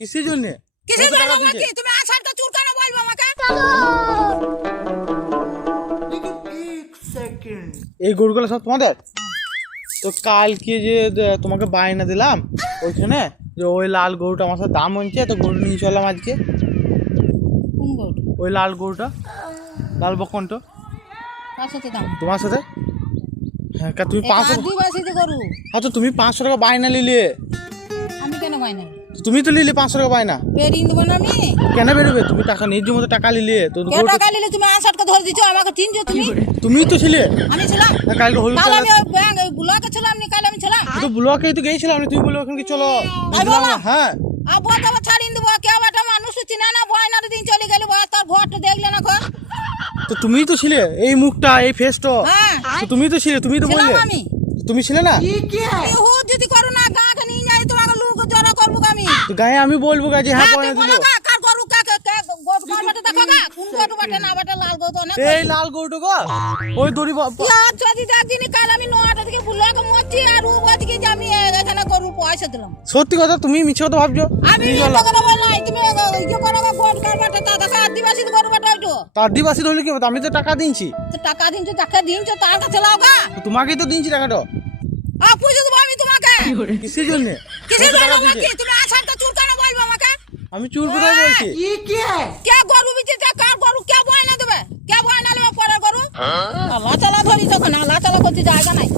কিসের জন্য? কিসের জন্য কি তুমি আসারটা চুর কেন বলবো আমাকে? এই গরুগুলো সব তোমাদের? তো কালকে যে তোমাকে বায়না দিলাম ওইখানে, যে ওই লাল গরুটা আমার সাথে দাম হচ্ছে, তো গরু নিয়ে চললাম আজকে। কোন গরু? ওই লাল গরুটা, লাল বকনটা কার সাথে দাম? তোমার সাথে। হ্যাঁ, তুমি 500। আদিবাসীতে গরু। আচ্ছা, তুমি 500 টাকা বায়না নিলে। আমি কেন পাই না? তুমি তো নিলে 500 টাকা বায়না। পেরিয়ে দেবো না আমি? কেন বেরোবে? তুমি টাকা নিজের মতো টাকা নিলে তো। কে টাকা নিলে? তুমি আসারটা ধরে দিচ্ছ আমাকে, চিনছো তুমি? তুমি তো ছিলে। আমি ছিলাম কালকে হলুদ কাল, আমি ব্যাংক ব্লকে ছিলাম নি, কাল আমি ছিলাম। তো ব্লকে তো গেছিলাম, তুমি বলো ওখানে চলো। তাই বললাম? হ্যাঁ, আবু আবার ছাড়িয়ে দেবো। কে বাটা মানুষ চিনা না, বয়নার দিন চলে গেল, তার ঘরটা দেখলে না ঘর। তো তুমি তো ছিলে, এই মুখটা এই ফেসটা। হ্যাঁ, তো তুমি তো ছিলে, তুমি তো ছিলাম বললে। আমি। তুমি ছিলে না? যদি করো না গাঁকে নিয়ে যাই, তোমাকে লোক জড়ো করবো আমি। তো গায়ে আমি বলবো গা যে হ্যাঁ হ্যাঁ, পয়না তুই দিল। বলো গা, কার গরু কাকে গরু বাটা দেখো গা, কোন গরু বাটা না বাটা, লাল গরু অনেক। এই লাল গরুটা গো, ওই দড়ি যদি একদিনই কাল আমি 9টা থেকে বুলাকে মরছি, আর ও ওদিকে যে আমি এখানে গরু পয়সা দিলাম। সত্যি কথা, তুমি মিছে কথা ভাবছো। আমি মিথ্যা কথা বললাই, তুমি ইয়ে করো গা, গোট কার বাটা তা দেখো, আদিবাসী গরু বাটা ওইটো। তো আদিবাসী হলে কি হতো? আমি তো টাকা দিয়েছি। তো টাকা দিনছো, টাকা দিনছো, তার কাছে লাও গা। তো তোমাকেই তো দিয়েছি টাকাটা। পুজো দেবো আমি তোমাকে। কিসের জন্য? কিসের জন্য কি তুমি আসারটা চুর কেন বলবো আমাকে? আমি চুর কোথায় বলছি? কে গরু বিচেছে, কার গরু, কে বয়না দেবে? কে বয়না নেবে পরের গরু? আল্লাহ চালা ধরি, তখন আল্লাহ চালা করতে জায়গা নাই।